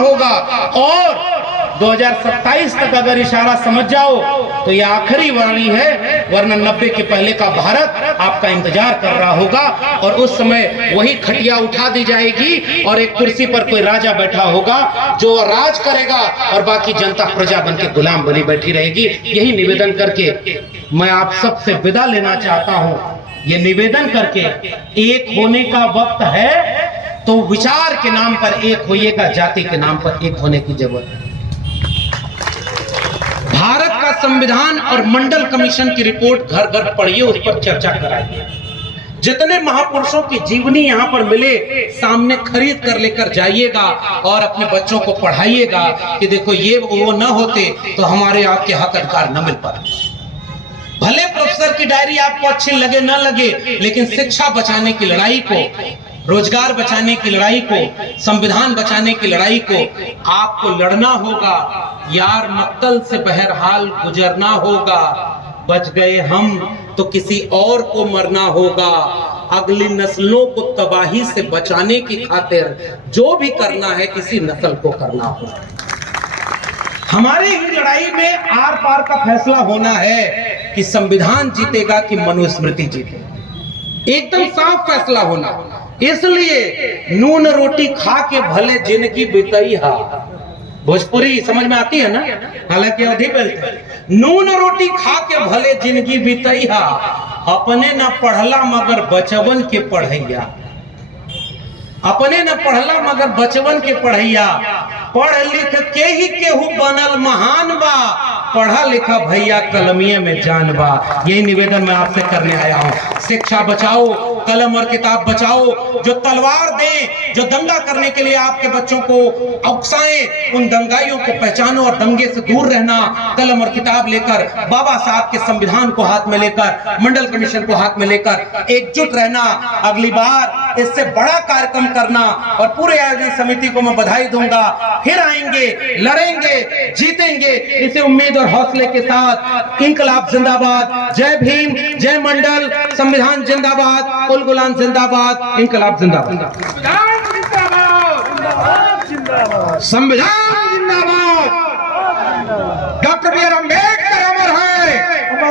होगा। और 2027 तक अगर इशारा समझ जाओ तो ये आखिरी वाणी है, वरना 90 के पहले का भारत आपका इंतजार कर रहा होगा। और उस समय वही खटिया उठा दी जाएगी और एक कुर्सी पर कोई राजा बैठा होगा जो राज करेगा और बाकी जनता प्रजा बन के गुलाम बनी बैठी रहेगी। यही निवेदन करके मैं आप सबसे विदा लेना चाहता हूं, ये निवेदन करके एक होने का वक्त है तो विचार के नाम पर एक होइएगा, जाति के नाम पर एक होने की जरूरत है। भारत का संविधान और मंडल कमीशन की रिपोर्ट घर घर पढ़िए, उस पर चर्चा कराइए। जितने महापुरुषों की जीवनी यहाँ पर मिले सामने खरीद कर लेकर जाइएगा और अपने बच्चों को पढ़ाइएगा कि देखो ये वो न होते तो हमारे आपके हक अधिकार न मिल पाते। भले प्रोफेसर की डायरी आपको अच्छी लगे न लगे, लेकिन शिक्षा बचाने की लड़ाई को, रोजगार बचाने की लड़ाई को, संविधान बचाने की लड़ाई को आपको लड़ना होगा। यार मक्तल से बहरहाल गुजरना होगा, बच गए हम तो किसी और को मरना होगा। अगली नस्लों को तबाही से बचाने की खातिर जो भी करना है किसी नस्ल को करना होगा। हमारे ही लड़ाई में आर पार का फैसला होना है कि संविधान जीतेगा कि मनुस्मृति जीतेगी, एकदम साफ फैसला होना। इसलिए नून रोटी खा के भले जिंदगी बिताई हा, भोजपुरी समझ में आती है ना, हालांकि अवधि बोलते नून रोटी खा के भले जिंदगी बिताई हा, अपने न पढ़ला मगर बचवन के पढ़ैया, अपने न पढ़ला मगर बचवन के पढ़ैया। पढ़ लिख के ही केहू बनल महान बा, पढ़ा लिखा भैया कलमिये में जान बा। यही निवेदन मैं आपसे करने आया हूँ। शिक्षा बचाओ, कलम और किताब बचाओ। जो तलवार दे, जो दंगा करने के लिए आपके बच्चों को उकसाएं, उन दंगाइयों को पहचानो और दंगे से दूर रहना। कलम और किताब लेकर, बाबा साहब के संविधान को हाथ में लेकर, मंडल कमीशन को हाथ में लेकर एकजुट रहना। अगली बार इससे बड़ा कार्यक्रम करना और पूरे आयोजन समिति को मैं बधाई दूंगा। फिर आएंगे, लड़ेंगे, जीतेंगे, इसे उम्मीद और हौसले के साथ। इंकलाब जिंदाबाद, जय भीम, जय मंडल, संविधान जिंदाबाद, कुल गुलाम जिंदाबाद, इंकलाब जिंदाबाद, संविधान जिंदाबाद, डॉक्टर बी आर अम्बेडकर अमर है।